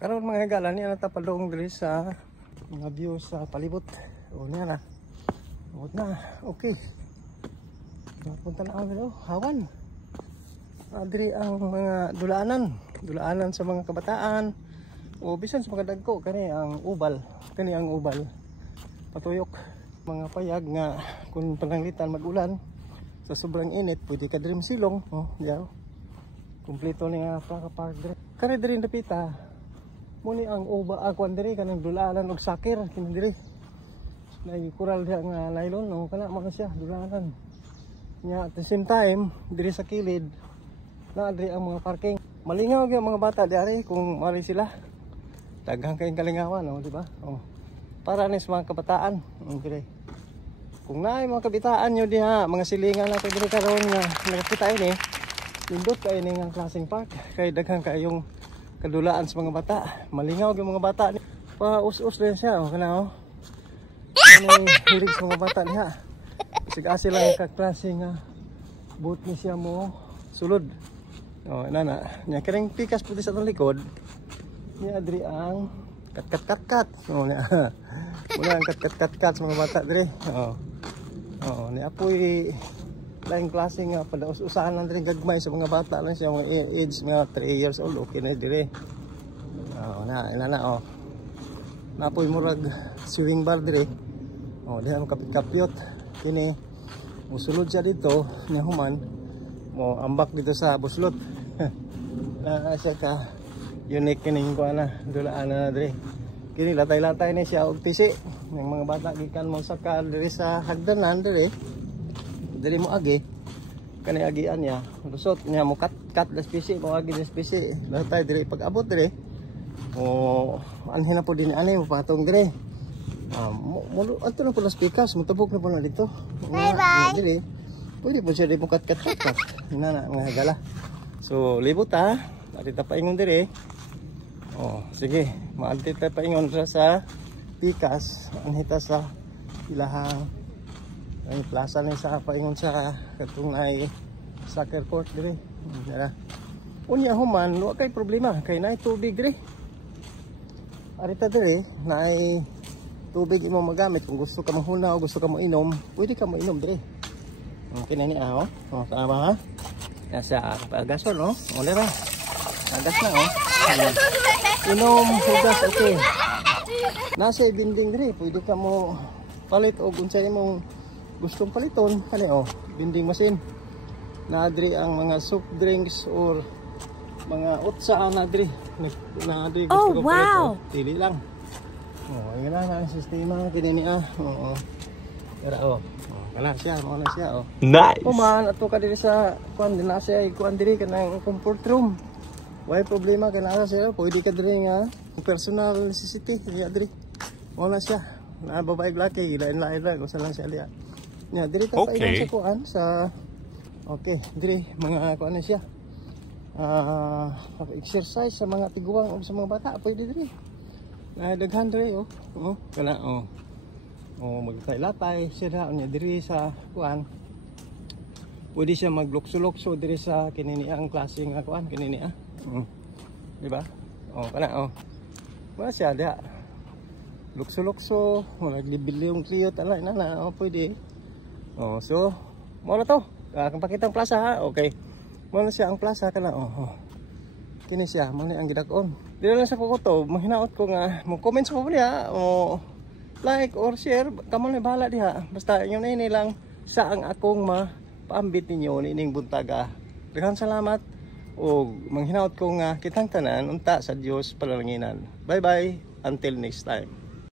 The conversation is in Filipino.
Karon mga higala niya natapadong diri sa mga view sa palibot. O niya na. Huwag na. Okay. Punta na kami daw. Hawan. Diri ang mga dulaanan sa mga kabataan. O bisan sa mga dagko kani ang ubal. Kani ang ubal. Patuyok. Mga payag nga kung pananglitan mag-ulan sa sobrang init pwede ka diri silong. Oh, diyaw. Kumpleto ni nga park diri. Kani diri napita. Muni ang uba akuan diri kanang dulaanan og sakir kini diri. Nay kural diha nga nylon no kana man siya dulaanan. Nya at the same time diri sa kilid na diri ang mga parking. Malingaw gyud mga bata diari kung mali sila. Daghang kay kalingawan no, di ba? Oh. Para ni sa mga kabataan. Diri. Kung naay mga kabitaan nyo diha, mga silingan natin diri karon nga nakita ini. Indot kay ini nga klaseng park kay daghang kayong kadulaan sa mga bata. Malingaw yung mga bata. Pa-us-us din siya. O, kana o. Ano hilig sa mga bata niya. Sig-asi lang yung kaklase nga. Boot ni siya mo. Sulod. O, inana. Nya karing pikas puti sa itong likod. Niya adri ang kat-kat-kat-kat. O, niya. Muna ang kat-kat-kat-kat sa mga bata diri. O. O, niya apoy laing klase nga padaus-usahan lang rin gagmay sa mga bata lang siya, mga age nga 3 years old, okay na dire. Na oh. Napoy murag swimming bar dire. Oh, diha kapit-kapyot kini. Musulod siya dito nya human mo ambak dito sa buslot. Na siya ka unique kining ko ana, dulaan na dire. Kini latay-latay ni siya og tisi. Ng mga bata gikan mo sakal dire sa hagdanan dire. Dali mo agi kani agian niya lusot niya mo kat das pisi mo agi das pisi latay diri pag abot diri o anhin na po din ani mo patong diri mo ato na po las pikas mo tabok na po na dito bye bye diri pwede po siya di mo kat na mga hagala so libot ha ati ta paingon diri oh sige maadti ta paingon sa pikas anhita sa ilahang ay plaza ni sa paingon sa katong ay soccer court dire. Unya human wa kay problema kay nay tubig dire. Arita dire nay tubig imo magamit kung gusto ka mahuna o gusto ka mo inom, pwede ka mo inom dire. Okay na ni aho. Oh, tama ha. Nasa agason no. Ole ra. Agas na oh. Inom hugas okay. Nasa binding dire, pwede ka mo palit og unsay imong gustong paliton kani oh vending machine na adri ang mga soft drinks or mga utsa na adri gusto ko wow pili lang oh yan ang sistema kini niya oo para oh kana siya mo na siya oh nice man ato ka diri sa kuan din na siya kuan diri kanang comfort room way problema kana siya pwede ka diri nga personal necessity diri mo na siya na babae laki lain-lain lang usa lang siya liya. Nya diri ta paingon sa kuan sa okay, diri mga kuan na siya. Exercise sa mga tiguang o sa mga bata pwede diri. Daghan diri oh. Oh, kana oh. Oh, magtay-latay siya nya diri sa kuan. Pwede siya maglukso-lukso diri sa kinini ang klase nga kuan kinini ah. Di ba? Oh, kana oh. Wala siya dia. Lukso-lukso, naglibil yung kliyot ala na oh, pwede. Oh, so mo na to. Kung pakita ang plaza ha. Okay. Mo na siya ang plaza kana oh. Kini siya mo ni ang gidak-on. Dili lang sa kukuto, mahinaot ko nga mo comment sa pabuli ha. O like or share, kamo na bahala diha. Basta inyo na ini lang sa ang akong mapaambit ninyo nining buntaga. Daghang salamat o manghinaot ko nga kitang tanan unta sa Dios palalanginan. Bye bye until next time.